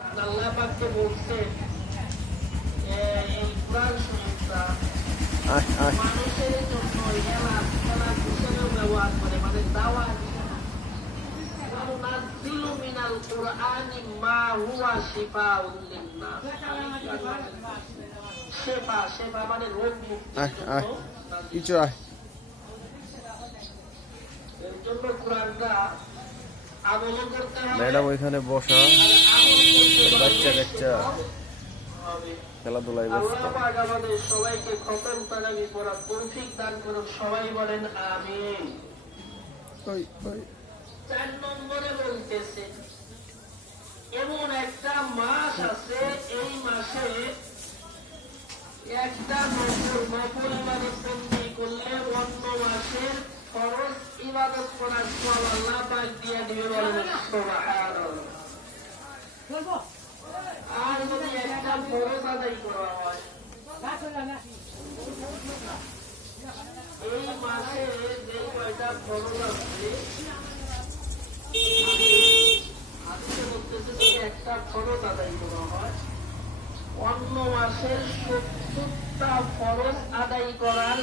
আল্লাহ পাককে বলছেন এই কোরআন শরীফটা মানুষের জন্য এলাচ খেলার হিসেবেও ব্যবহার করে, মানে দাওয়া নুনাজ্জিলু মিনাল কুরআনি মা হুয়া শিফাউন লিন্নাস। শিফা মানে রোগ মুক্তির জন্য। এর জন্য কোরআনটা আমল করতে হবে। ম্যাডাম ওইখানে বসা, বাচ্চা কাচ্চা খেলাধুলায় ব্যস্ত। আমাদের সবাইকে খতম তারাবি পড়ার তৌফিক দান করুন, সবাই বলেন আমিন। 4 নম্বরে বলতেছে এমন একটা মাস আছে, এই মাসে একটা নফল ইবাদত বন্দী করলে অন্য মাসের ফরজ ইবাদত করার সওয়াব আল্লাহ পাক দিয়ে দিবে, বলেন সুবহানাল্লাহ। আর যদি একটা ফরজ আদায় করা হয় এই মাসে, যে কয়টা ফরজ আছে হাদিসে বলতেছে যদি একটা ফরজ আদায় করা হয় অন্য মাসের 70টা ফরজ আদায় করার